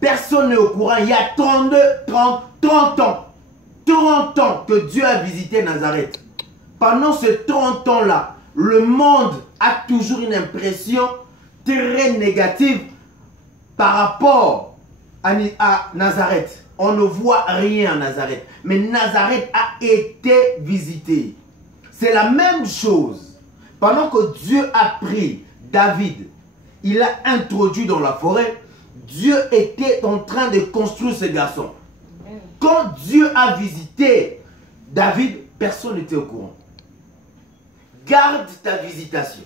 Personne n'est au courant. Il y a 30 ans que Dieu a visité Nazareth. Pendant ces 30 ans-là, le monde a toujours une impression très négative par rapport à Nazareth. On ne voit rien à Nazareth. Mais Nazareth a été visité. C'est la même chose. Pendant que Dieu a pris David, il l'a introduit dans la forêt, Dieu était en train de construire ce garçon. Quand Dieu a visité David, personne n'était au courant. Garde ta visitation.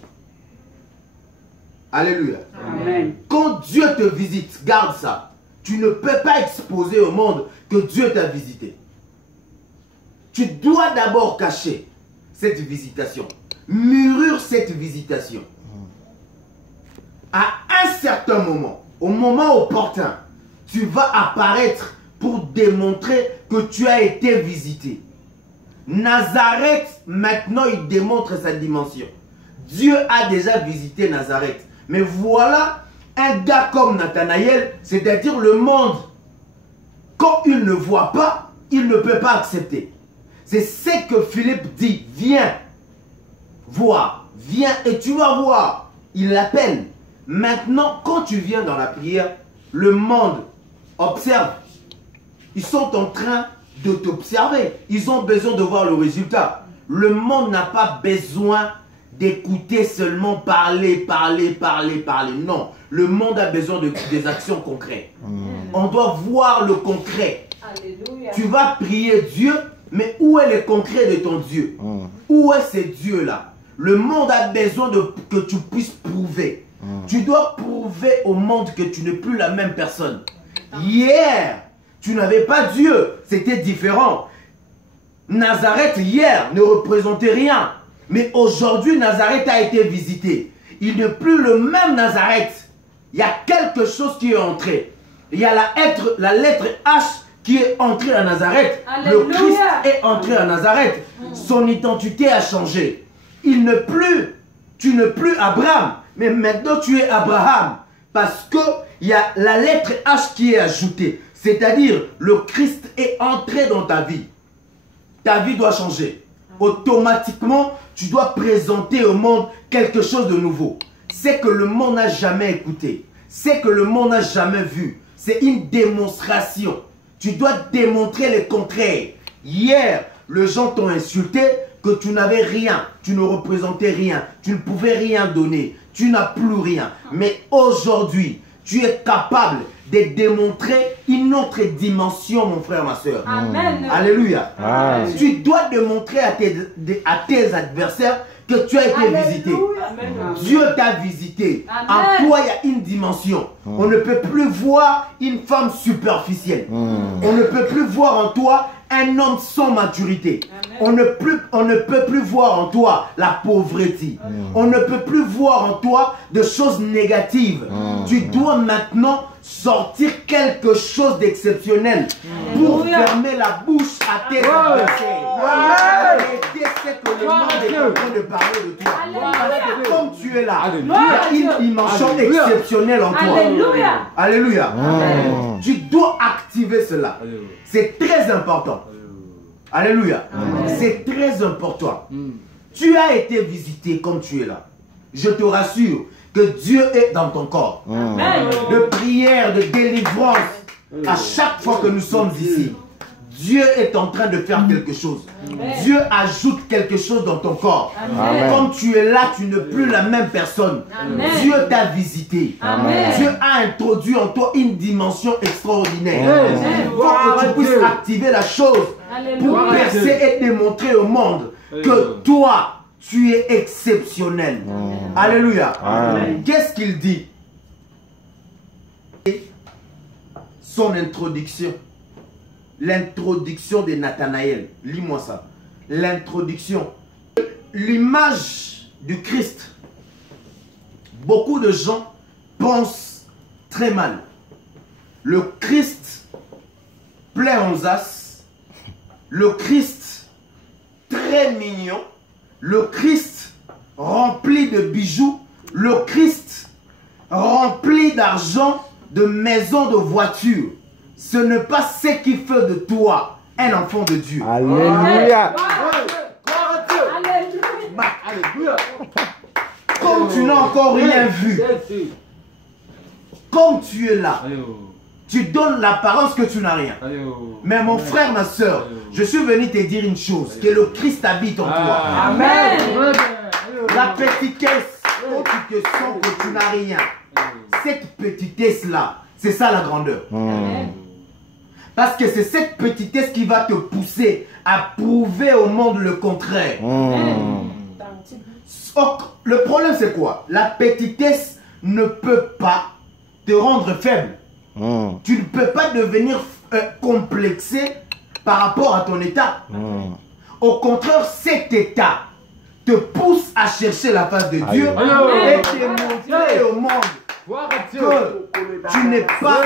Alléluia. Amen. Quand Dieu te visite, garde ça. Tu ne peux pas exposer au monde que Dieu t'a visité. Tu dois d'abord cacher cette visitation. Mûrir cette visitation. À un certain moment, au moment opportun, tu vas apparaître pour démontrer que tu as été visité. Nazareth, maintenant, il démontre sa dimension. Dieu a déjà visité Nazareth. Mais voilà un gars comme Nathanaël, c'est-à-dire le monde, quand il ne voit pas, il ne peut pas accepter. C'est ce que Philippe dit, viens voir, viens et tu vas voir. Il l'appelle. Maintenant, quand tu viens dans la prière, le monde observe. Ils sont en train de t'observer. Ils ont besoin de voir le résultat. Le monde n'a pas besoin d'écouter seulement parler. Non. Le monde a besoin des actions concrètes. On doit voir le concret. Alléluia. Tu vas prier Dieu, mais où est le concret de ton Dieu? Où est ce Dieu-là? Le monde a besoin que tu puisses prouver. Tu dois prouver au monde que tu n'es plus la même personne. Hier, tu n'avais pas Dieu. C'était différent. Nazareth, hier, ne représentait rien. Mais aujourd'hui, Nazareth a été visité. Il n'est plus le même Nazareth. Il y a quelque chose qui est entré. Il y a la lettre H qui est entrée à Nazareth. Alléluia. Le Christ est entré à Nazareth. Son identité a changé. Tu n'es plus Abraham, mais maintenant tu es Abraham. Parce qu'il y a la lettre H qui est ajoutée. C'est-à-dire, le Christ est entré dans ta vie. Ta vie doit changer. Automatiquement, tu dois présenter au monde quelque chose de nouveau. C'est que le monde n'a jamais écouté. C'est que le monde n'a jamais vu. C'est une démonstration. Tu dois démontrer le concret. Hier, les gens t'ont insulté que tu n'avais rien. Tu ne représentais rien. Tu ne pouvais rien donner. Tu n'as plus rien. Mais aujourd'hui, tu es capable de démontrer une autre dimension, mon frère, ma soeur. Amen. Alléluia. Amen. Tu dois démontrer à tes adversaires que tu as été visité. Amen. Dieu t'a visité. Amen. En toi, il y a une dimension. On ne peut plus voir une femme superficielle. On ne peut plus voir en toi un homme sans maturité. On ne peut plus voir en toi la pauvreté. On ne peut plus voir en toi de choses négatives. Tu dois maintenant sortir quelque chose d'exceptionnel pour fermer la bouche à tes adversaires. Et c'est que le monde est en train de parler de toi. Parce que comme tu es là, il y a une dimension exceptionnelle en toi. Alléluia. Alléluia. Tu dois activer cela. C'est très important. Alléluia. C'est très important. Tu as été visité comme tu es là. Je te rassure que Dieu est dans ton corps. De prière, de délivrance. À chaque fois que nous sommes ici, Dieu est en train de faire quelque chose. Dieu ajoute quelque chose dans ton corps. Comme tu es là, tu n'es plus la même personne. Dieu t'a visité. Dieu a introduit en toi une dimension extraordinaire. Il faut que tu puisses activer la chose pour percer et démontrer au monde que toi, tu es exceptionnel. Alléluia. Qu'est-ce qu'il dit? Son introduction. L'introduction de Nathanaël. Lis-moi ça. L'introduction. L'image du Christ. Beaucoup de gens pensent très mal. Le Christ plein en as. Le Christ très mignon. Le Christ rempli de bijoux. Le Christ rempli d'argent. de maison, de voiture, ce n'est pas ce qui fait de toi un enfant de Dieu. Alléluia. Comme tu n'as encore rien vu, comme tu es là, tu donnes l'apparence que tu n'as rien. Mais mon frère, ma soeur, je suis venu te dire une chose, que le Christ habite en toi. Amen. La petitesse, quand tu te sens que tu n'as rien, cette petitesse-là, c'est ça la grandeur. Parce que c'est cette petitesse qui va te pousser à prouver au monde le contraire. Le problème, c'est quoi? La petitesse ne peut pas te rendre faible. Tu ne peux pas devenir complexé par rapport à ton état. Au contraire, cet état te pousse à chercher la face de Dieu et te montrer au monde que tu n'es pas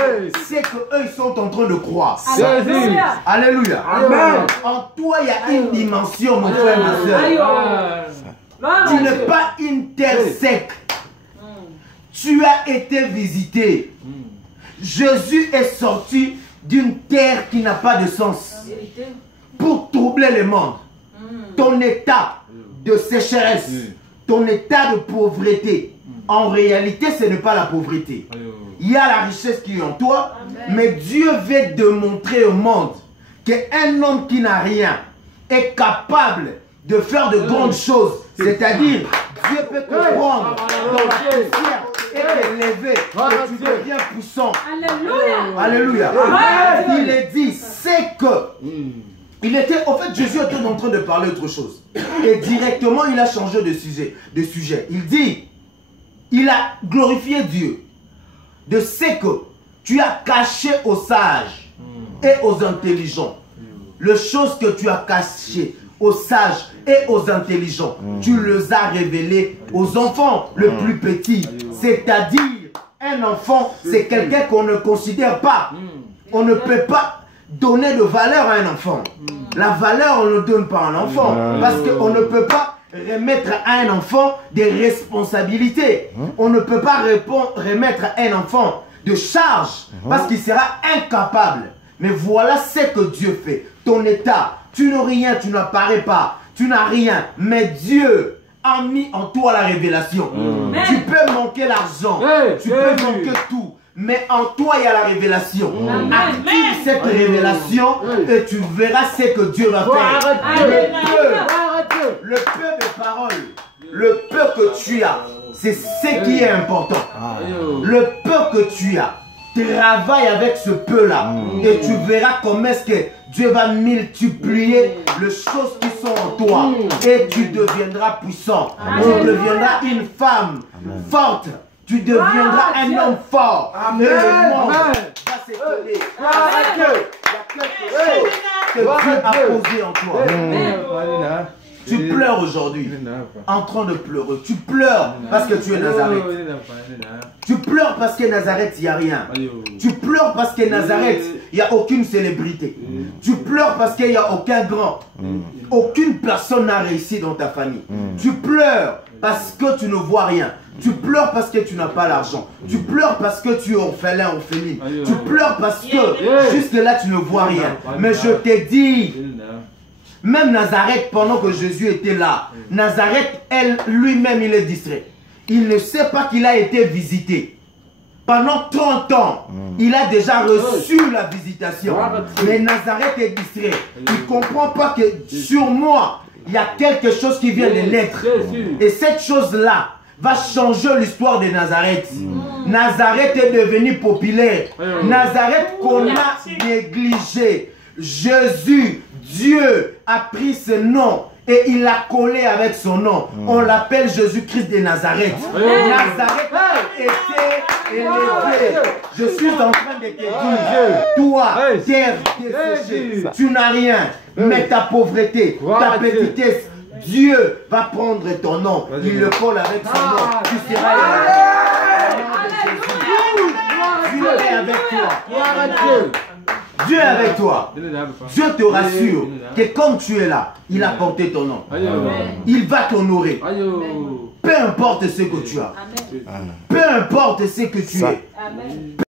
ce qu'eux ils sont en train de croire. Alléluia. Amen. En toi, il y a une dimension, mon frère, ma soeur. Tu n'es pas une terre sec. Tu as été visité. Jésus est sorti d'une terre qui n'a pas de sens pour troubler le monde. Ton état de sécheresse, ton état de pauvreté, en réalité, ce n'est pas la pauvreté. Il y a la richesse qui est en toi, mais Dieu veut démontrer au monde qu'un homme qui n'a rien est capable de faire de grandes choses. C'est-à-dire, Dieu peut te prendre dans la poussière et te lever, et tu deviens puissant. Alléluia. Alléluia. Il est dit, c'est que... En fait, Jésus était en train de parler autre chose. Et directement, il a changé de sujet. Il dit, il a glorifié Dieu de ce que tu as caché aux sages et aux intelligents. Les choses que tu as cachées aux sages et aux intelligents, tu les as révélées aux enfants le plus petit. C'est-à-dire, un enfant, c'est quelqu'un qu'on ne considère pas. On ne peut pas donner de valeur à un enfant. La valeur, on ne donne pas à un enfant. Parce qu'on ne peut pas remettre à un enfant des responsabilités. On ne peut pas remettre à un enfant de charges parce qu'il sera incapable. Mais voilà ce que Dieu fait. Ton état, tu n'as rien, tu n'apparais pas, tu n'as rien. Mais Dieu a mis en toi la révélation. Tu peux manquer l'argent, tu peux manquer tout. Mais en toi, il y a la révélation. Active cette révélation et tu verras ce que Dieu va faire. Le peu de paroles, le peu que tu as, c'est ce qui est important. Le peu que tu as, travaille avec ce peu-là. Et tu verras comment est-ce que Dieu va multiplier les choses qui sont en toi. Et tu deviendras puissant. Tu deviendras une femme forte. Tu deviendras un homme fort. Et le monde va s'étonner. Parce qu'il y a quelque chose que Dieu a posé en toi. Tu pleures aujourd'hui, en train de pleurer. Tu pleures parce que tu es Nazareth. Tu pleures parce que Nazareth, il n'y a rien. Tu pleures parce que Nazareth, il n'y a aucune célébrité. Tu pleures parce qu'il n'y a aucun grand. Aucune personne n'a réussi dans ta famille. Tu pleures parce que tu ne vois rien. Tu pleures parce que tu n'as pas l'argent. Tu pleures parce que tu es orphelin, orpheline. Tu pleures parce que jusque-là, tu ne vois rien. Mais je te dis... Même Nazareth, pendant que Jésus était là, Nazareth, lui-même, il est distrait. Il ne sait pas qu'il a été visité. Pendant 30 ans, il a déjà reçu la visitation. Mais Nazareth est distrait. Il ne comprend pas que sur moi, il y a quelque chose qui vient de naître. Et cette chose-là va changer l'histoire de Nazareth. Nazareth est devenu populaire. Nazareth qu'on a négligé. Jésus, Dieu a pris ce nom et il l'a collé avec son nom. On l'appelle Jésus-Christ de Nazareth. Nazareth a été élevé. Je suis en train de te dire, toi, terre desséchée, tu n'as rien, mais ta pauvreté, ta petitesse, Dieu va prendre ton nom. Il le colle avec son nom. Tu seras Dieu est avec toi. Dieu est avec toi. Dieu te rassure que comme tu es là, il a porté ton nom. Il va t'honorer. Peu importe ce que tu as. Peu importe ce que tu es.